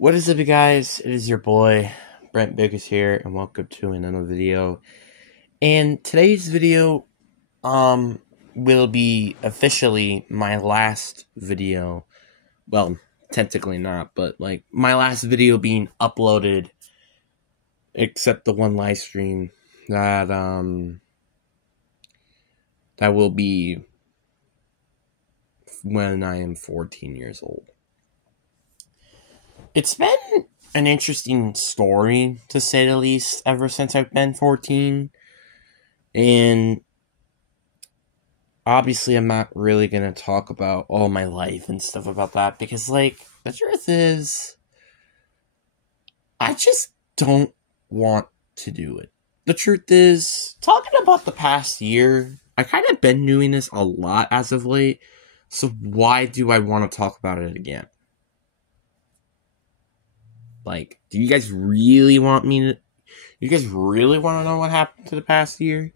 What is up, you guys? It is your boy, Brent Biggis here, and welcome to another video. And today's video, will be officially my last video. Well, technically not, but, like, my last video being uploaded, except the one live stream that, that will be when I am 14 years old. It's been an interesting story, to say the least, ever since I've been 14. And obviously I'm not really going to talk about all my life and stuff about that, because, like, the truth is, I just don't want to do it. The truth is, talking about the past year, I kind of been doing this a lot as of late, so why do I want to talk about it again? Like, do you guys really want me to... You guys really want to know what happened to the past year?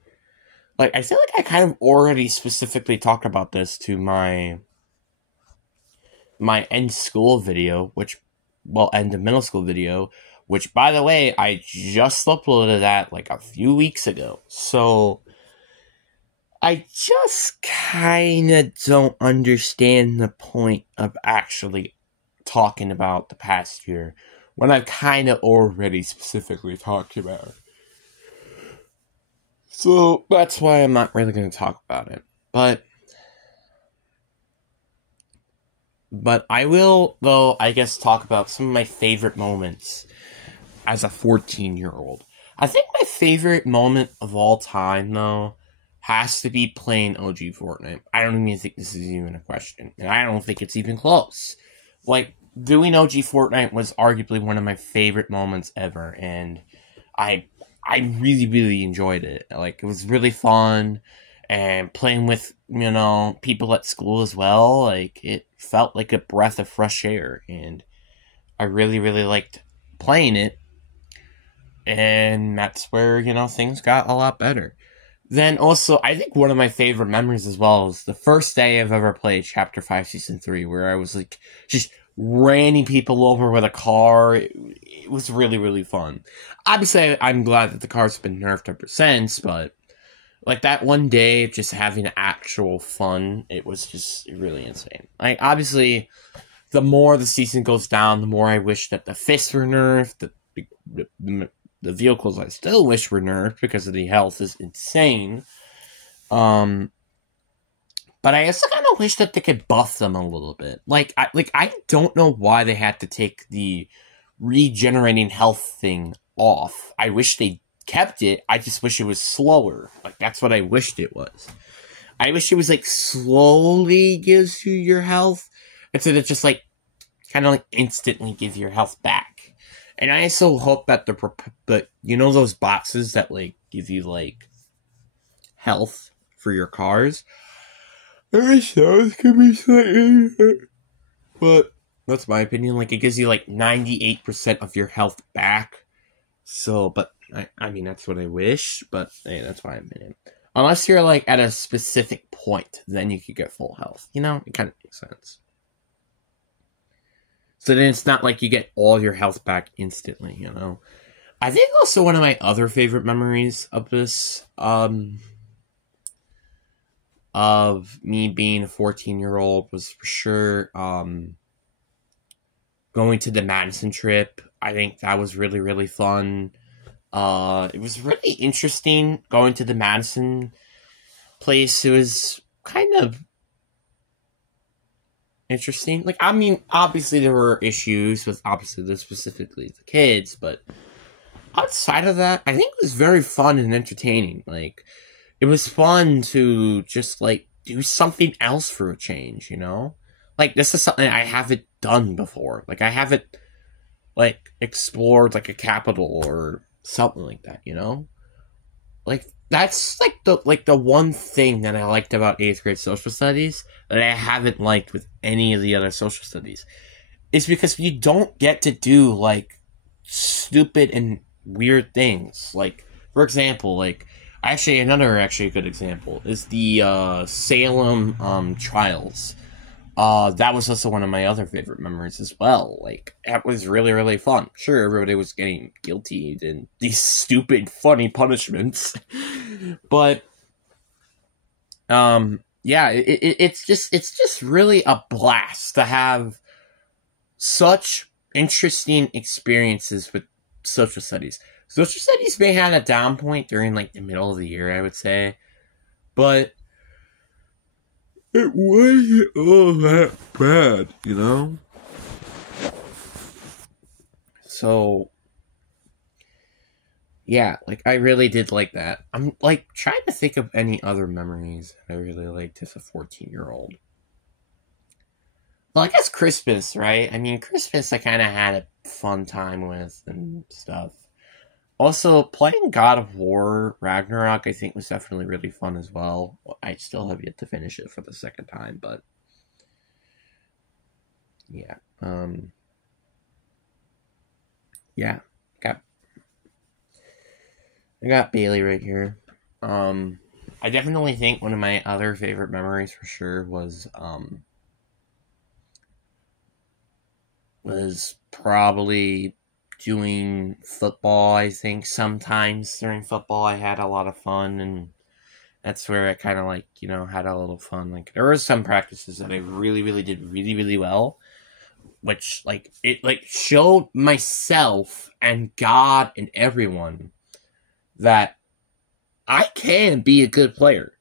Like, I feel like I kind of already specifically talked about this to my end school video, end of middle school video, which, by the way, I just uploaded that, like, a few weeks ago. So, I just kind of don't understand the point of actually talking about the past year when I've kind of already specifically talked about it. So, that's why I'm not really going to talk about it. But I will, though, I guess, talk about some of my favorite moments as a 14-year-old. I think my favorite moment of all time, though, has to be playing OG Fortnite. I don't even think this is even a question. And I don't think it's even close. Like, doing OG Fortnite was arguably one of my favorite moments ever, and I really, really enjoyed it. Like, it was really fun, and playing with, people at school as well, like, it felt like a breath of fresh air, and I really, really liked playing it, and that's where, things got a lot better. Then also, I think one of my favorite memories as well is the first day I've ever played Chapter 5 Season 3, where I was, like, just running people over with a car. It was really, really fun. Obviously, I'm glad that the car's been nerfed ever since, but, like, that one day, just having actual fun, it was just really insane. Like, obviously, the more the season goes down, the more I wish that the fists were nerfed, the vehicles I still wish were nerfed, because of the health is insane. But I also kind of wish that they could buff them a little bit. I don't know why they had to take the regenerating health thing off. I wish they kept it. I just wish it was slower. Like, that's what I wished it was. I wish it was, like, slowly gives you your health, instead of just, like, kind of, like, instantly give your health back. And I also hope that those boxes that, like, give you, like, health for your cars, I wish those could be slightly, but that's my opinion. Like, it gives you, like, 98% of your health back. So, but, I mean, that's what I wish, but, hey, that's my opinion. Unless you're, like, at a specific point, then you could get full health. It kind of makes sense. So then it's not like you get all your health back instantly, I think also one of my other favorite memories of this, of me being a 14-year-old was for sure, going to the Madison trip. I think that was really, really fun. It was really interesting going to the Madison place. It was kind of interesting. Like, I mean, obviously there were issues with, specifically the kids, but outside of that, I think it was very fun and entertaining. Like, it was fun to just, like, do something else for a change, Like, this is something I haven't done before. Like, I haven't, like, explored, like, a capital or something like that, Like, that's, like, the one thing that I liked about 8th grade social studies that I haven't liked with any of the other social studies. Is because you don't get to do, like, stupid and weird things. Like, for example, like, another good example is the Salem trials. That was also one of my other favorite memories as well. Like, that was really, really fun. Sure, everybody was getting guilty and these stupid, funny punishments. But, yeah, it's just really a blast to have such interesting experiences with social studies. Social studies may have a down point during, like, the middle of the year, I would say. But it wasn't all that bad, you know? So, yeah, like, I really did like that. I'm, like, trying to think of any other memories that I really liked as a 14-year-old. Well, I guess Christmas, right? I mean, Christmas I kind of had a fun time with and stuff. Also, playing God of War Ragnarok, I think, was definitely really fun as well. I still have yet to finish it for the second time, but yeah. Yeah. Got I got Bailey right here. I definitely think one of my other favorite memories for sure was probably doing football. I think sometimes during football I had a lot of fun, and that's where I kind of like, had a little fun. Like, there were some practices that I really, really did really, really well, which, like, it, like, showed myself and God and everyone that I can be a good player.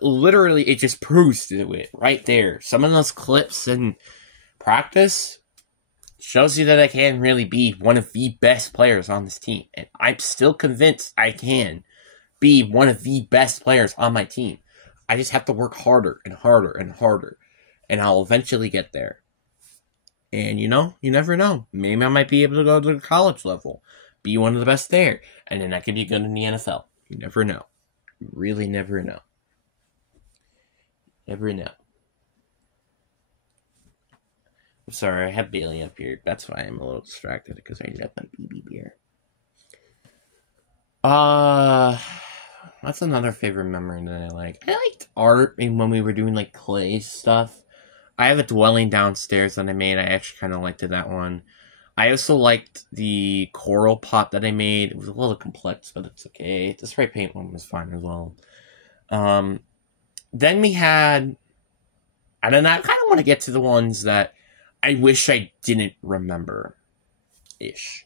Literally, it just proves to it right there. Some of those clips in practice shows you that I can really be one of the best players on this team. And I'm still convinced I can be one of the best players on my team. I just have to work harder and harder and harder. And I'll eventually get there. And, you never know. Maybe I might be able to go to the college level. Be one of the best there. And then I could be good in the NFL. You never know. You really never know. Never know. I'm sorry, I have Bailey up here. That's why I'm a little distracted, because I left my BB beer. That's another favorite memory that I like. I liked art, and when we were doing, like, clay stuff. I have a dwelling downstairs that I made. I actually kind of liked that one. I also liked the coral pot that I made. It was a little complex, but it's okay. The spray paint one was fine as well. Then we had, I don't know, I kind of want to get to the ones that I wish I didn't remember-ish.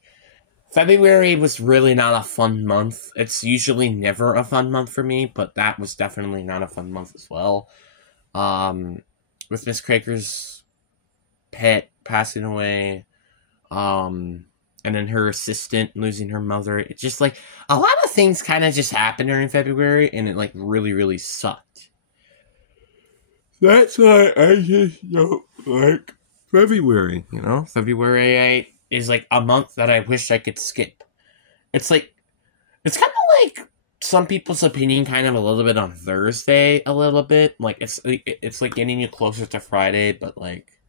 February was really not a fun month. It's usually never a fun month for me, but that was definitely not a fun month as well. With Miss Craker's pet passing away, and then her assistant losing her mother. It's just, like, a lot of things kind of just happened during February, and it, like, really, really sucked. That's why I just don't like February, February is, like, a month that I wish I could skip. It's, like, it's kind of like some people's opinion kind of a little bit on Thursday a little bit. Like, it's like getting you closer to Friday, but, like,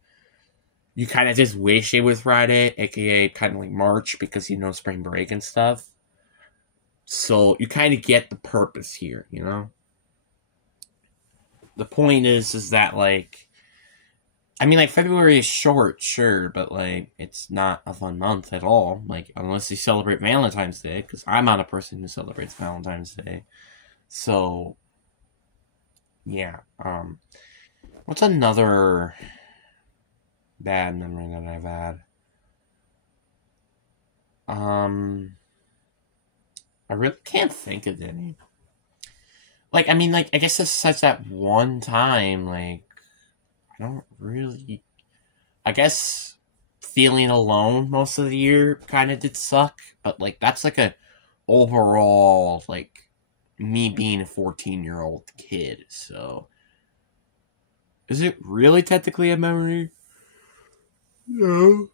you kind of just wish it was Friday, aka kind of like March, because, spring break and stuff. So you kind of get the purpose here, The point is that, like, I mean, like, February is short, sure, but, like, it's not a fun month at all. Like, unless you celebrate Valentine's Day, because I'm not a person who celebrates Valentine's Day. So, yeah. What's another bad memory that I've had? I really can't think of any. Like, I mean, like, I guess it's such that one time, like, I don't really, I guess feeling alone most of the year kind of did suck, but, like, that's, like, a overall, like, me being a 14-year-old kid, so. Is it really technically a memory? No.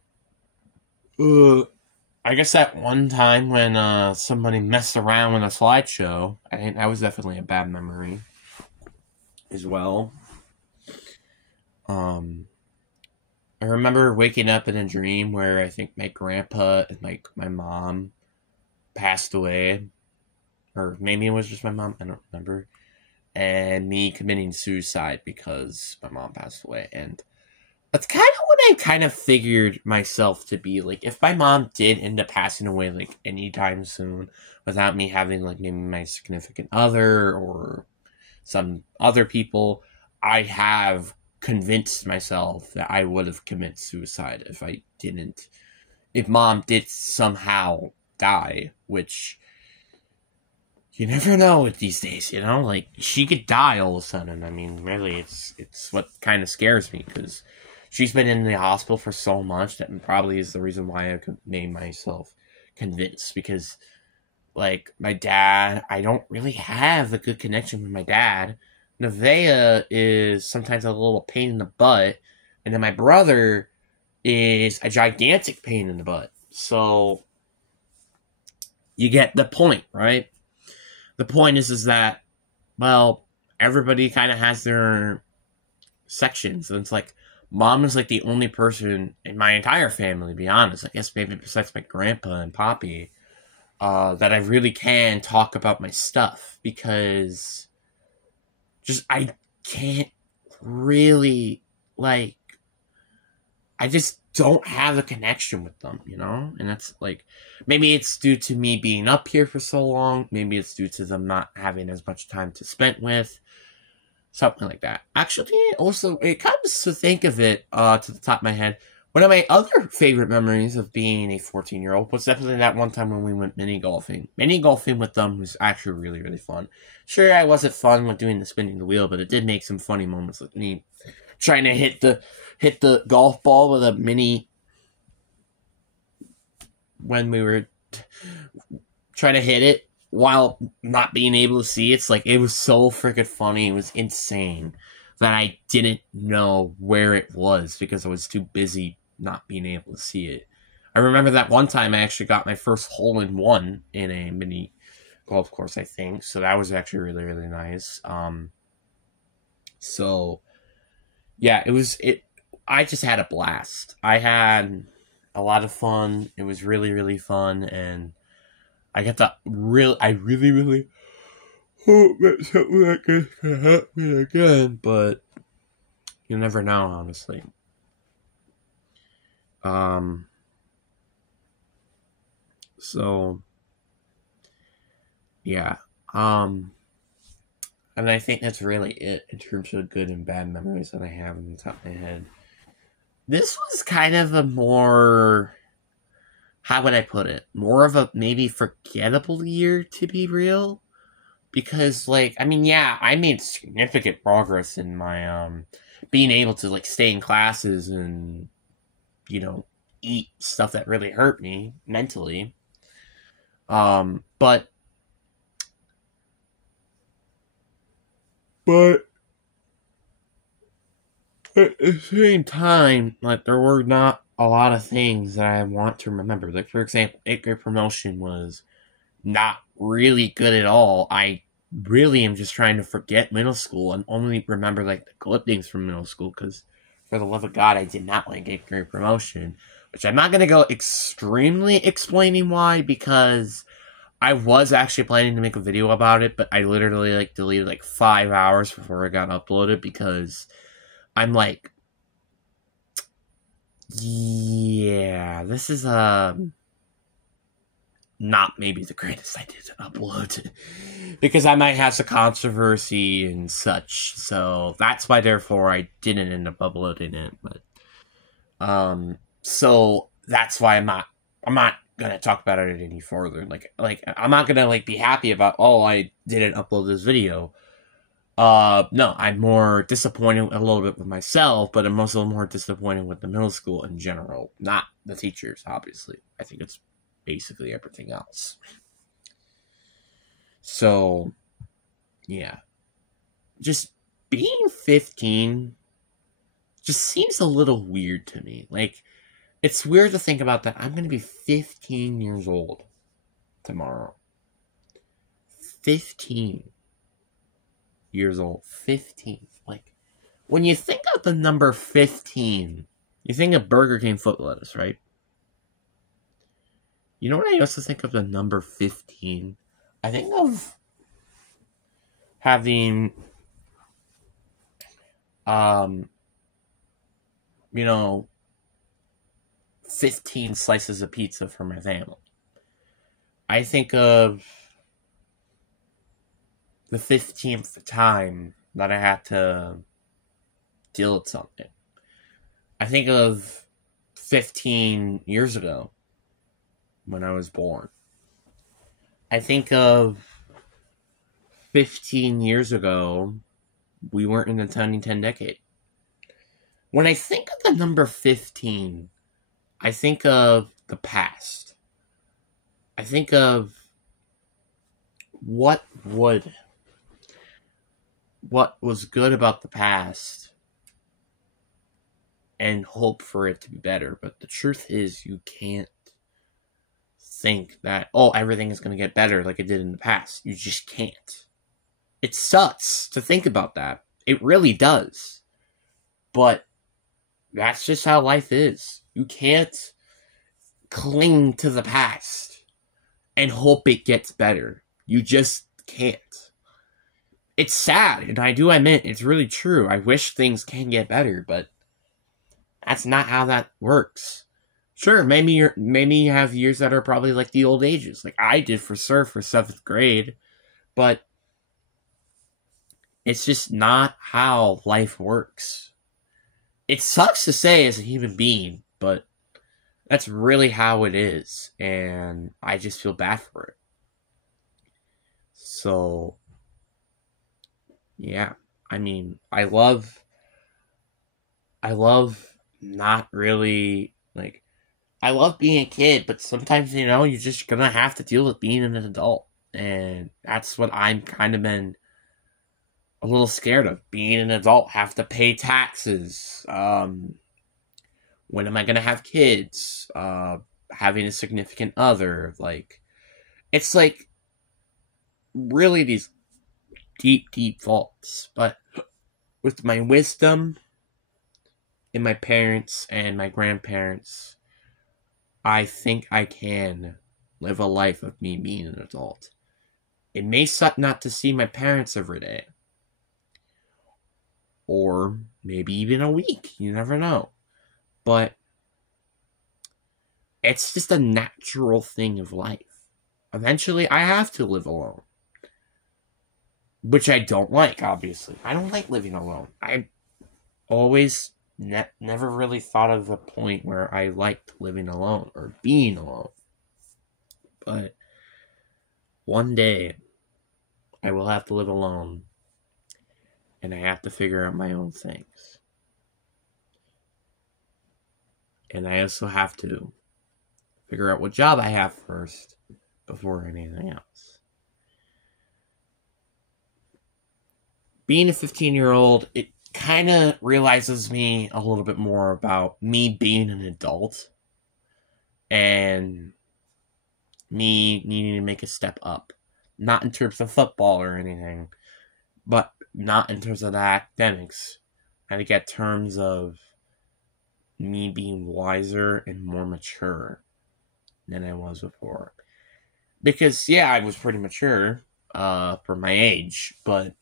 I guess that one time when somebody messed around with a slideshow, I think that was definitely a bad memory as well. I remember waking up in a dream where I think my grandpa and, like, my mom passed away. Or maybe it was just my mom, I don't remember. and me committing suicide because my mom passed away. And that's kind of what I kind of figured myself to be. Like, if my mom did end up passing away, like, anytime soon, without me having, like, maybe my significant other or some other people, I have convinced myself that I would have committed suicide if I didn't. If mom did somehow die, which you never know these days, you know? Like, she could die all of a sudden. I mean, really, it's what kind of scares me, because she's been in the hospital for so much that probably is the reason why I made myself convinced, because, like, my dad, I don't really have a good connection with my dad. Nevaeh is sometimes a little pain in the butt, and then my brother is a gigantic pain in the butt. So, you get the point, right? The point is that, well, everybody kind of has their sections, and it's like, mom is, like, the only person in my entire family, to be honest, I guess maybe besides my grandpa and poppy, that I really can talk about my stuff, because just, I can't really, like, I just don't have a connection with them, you know? And that's, like, maybe it's due to me being up here for so long, maybe it's due to them not having as much time to spend with, something like that. Actually, also, it comes to think of it, to the top of my head, one of my other favorite memories of being a 14-year-old was definitely that one time when we went mini golfing. Mini golfing with them was actually really, really fun. Sure, I wasn't fun with doing the spinning the wheel, but it did make some funny moments with me trying to hit the golf ball with a mini, when we were trying to hit it while not being able to see. It's like, it was so freaking funny. It was insane that I didn't know where it was because I was too busy not being able to see it. I remember that one time I actually got my first hole-in-one in a mini golf course, I think. So that was actually really, really nice. So, yeah, I just had a blast. I had a lot of fun. It was really, really fun, and I really hope that something like this can happen again, but you never know, honestly. So, yeah. And I think that's really it in terms of good and bad memories that I have in the top of my head. This was kind of a more, how would I put it? More of a maybe forgettable year, to be real. Because, like, I mean, yeah, I made significant progress in my, being able to, like, stay in classes and, you know, eat stuff that really hurt me mentally. But at the same time, like, there were not a lot of things that I want to remember. Like, for example, 8th grade promotion was not really good at all. I really am just trying to forget middle school and only remember, like, the good things from middle school, because for the love of God, I did not like 8th grade promotion, which I'm not going to go extremely explaining why, because I was actually planning to make a video about it, but I literally, like, deleted, like, 5 hours before it got uploaded, because I'm like, yeah, this is, not maybe the greatest idea to upload, because I might have some controversy and such, so that's why, therefore, I didn't end up uploading it, but, so that's why I'm not gonna talk about it any further. Like, I'm not gonna, like, be happy about, oh, I didn't upload this video. No, I'm more disappointed a little bit with myself, but I'm also more disappointed with the middle school in general. Not the teachers, obviously. I think it's basically everything else. So, yeah. Just being 15 just seems a little weird to me. Like, it's weird to think about that. I'm going to be 15 years old tomorrow. 15 years old. 15. Like, when you think of the number 15, you think of Burger King foot lettuce, right? You know what I also think of the number 15? I think of having you know, 15 slices of pizza for my family. I think of the 15th time that I had to deal with something. I think of 15 years ago when I was born. I think of 15 years ago, we weren't in the 2010 decade. When I think of the number 15, I think of the past. I think of what was good about the past and hope for it to be better. But the truth is, you can't think that, oh, everything is going to get better like it did in the past. You just can't. It sucks to think about that. It really does. But that's just how life is. You can't cling to the past and hope it gets better. You just can't. It's sad, and I do admit it's really true. I wish things can get better, but that's not how that works. Sure, maybe you have years that are probably like the old ages, like I did for 7th grade, but it's just not how life works. It sucks to say as a human being, but that's really how it is, and I just feel bad for it. So, yeah, I mean, I love not really, like, I love being a kid, but sometimes, you're just gonna have to deal with being an adult, and that's what I'm kind of been a little scared of. Being an adult, have to pay taxes, when am I gonna have kids, having a significant other, like, it's like, really these deep, deep thoughts, but with my wisdom, and my parents, and my grandparents, I think I can live a life of me being an adult. It may suck not to see my parents every day, or maybe even a week, you never know. But it's just a natural thing of life. Eventually, I have to live alone. Which I don't like, obviously. I don't like living alone. I always never really thought of a point where I liked living alone or being alone. But one day, I will have to live alone. And I have to figure out my own things. And I also have to figure out what job I have first before anything else. Being a 15-year-old, it kind of realizes me a little bit more about me being an adult and me needing to make a step up. Not in terms of football or anything, but not in terms of the academics. And to get terms of me being wiser and more mature than I was before. Because, yeah, I was pretty mature for my age, but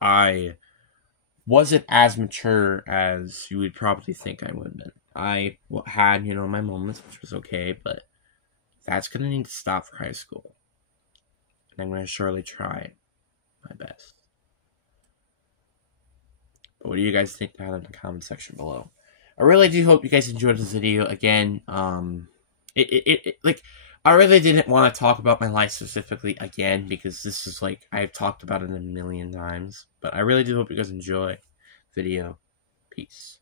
I wasn't as mature as you would probably think I would have been. I had, my moments, which was okay, but that's going to need to stop for high school. And I'm going to surely try my best. But what do you guys think down in the comment section below? I really do hope you guys enjoyed this video. Again, I really didn't want to talk about my life specifically again, because this is like, I've talked about it a million times. But I really do hope you guys enjoy the video. Peace.